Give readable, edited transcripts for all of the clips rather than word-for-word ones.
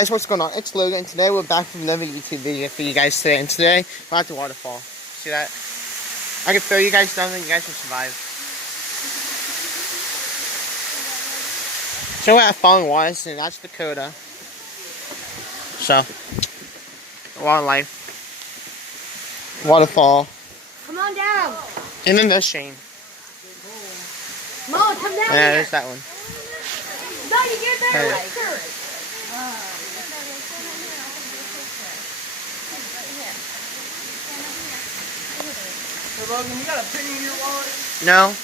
Guys, what's going on? It's Logan, and today we're back with another YouTube video for you guys today. And today, we're at the waterfall. See that? I can throw you guys down and you guys will survive. So we're at Falling Waters, and that's Dakota. So, wildlife. Waterfall. Come on down. And then there's Shane. Mo, come down Yeah, here. there's that one. No, you get there. Hey. So Logan, you got a penny in your wallet? No.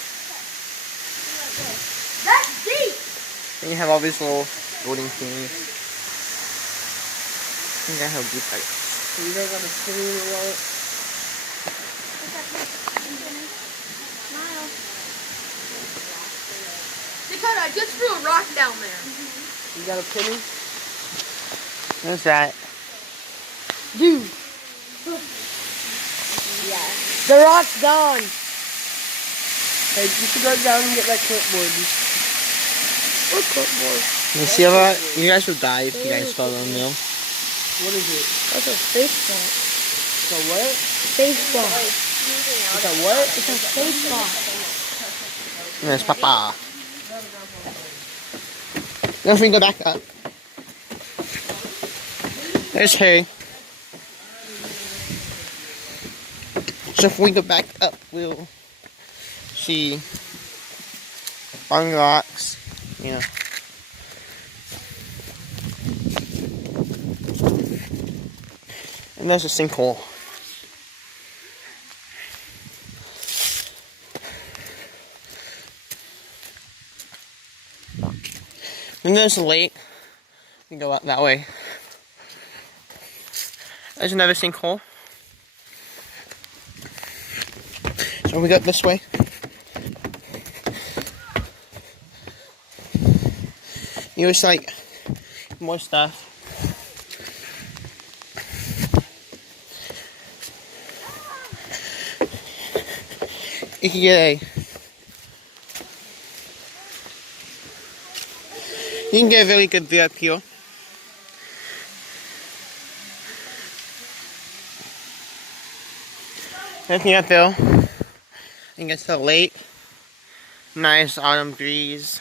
That's deep. And you have all these little golden things. I think I have deep like. So you don't got a penny in your wallet? Dakota, I just threw a rock down there. You got a penny? What's that? Dude. Yeah. The rock's gone. Hey, you should go down and get that clipboard. What clipboard? You see that? You guys will die if you guys fall on them. What is it? That's a face ball. It's a what? Face ball. It's a what? It's a face ball. Yes, Papa. Now if we go back up. There's Harry. So if we go back up, we'll see Falling Rocks. Yeah. And there's a sinkhole. And there's a lake. We can go out that way. There's another sinkhole. So we go this way. You just like more stuff. You can get a really good view up here. Looking up there, you can get to the lake. Nice autumn breeze.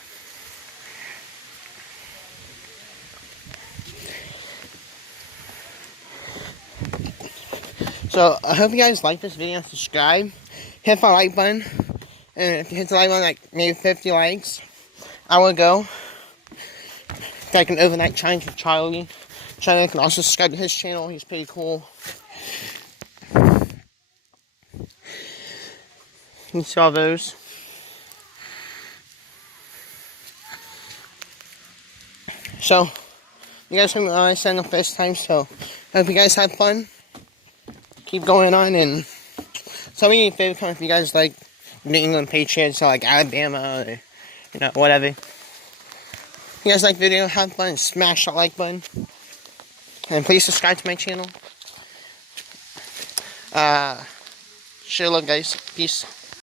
So I hope you guys like this video and subscribe. Hit the like button, and if you hit the like button like maybe 50 likes, I will go like an overnight challenge with Charlie. Charlie can also subscribe to his channel. He's pretty cool. You saw those. So, you guys heard me I said the first time, so I hope you guys have fun. Keep going on, and tell me your favorite comment if you guys like New England Patriots or like Alabama or, you know, whatever. If you guys like the video, have fun, smash that like button. And please subscribe to my channel. Share love, guys. Peace.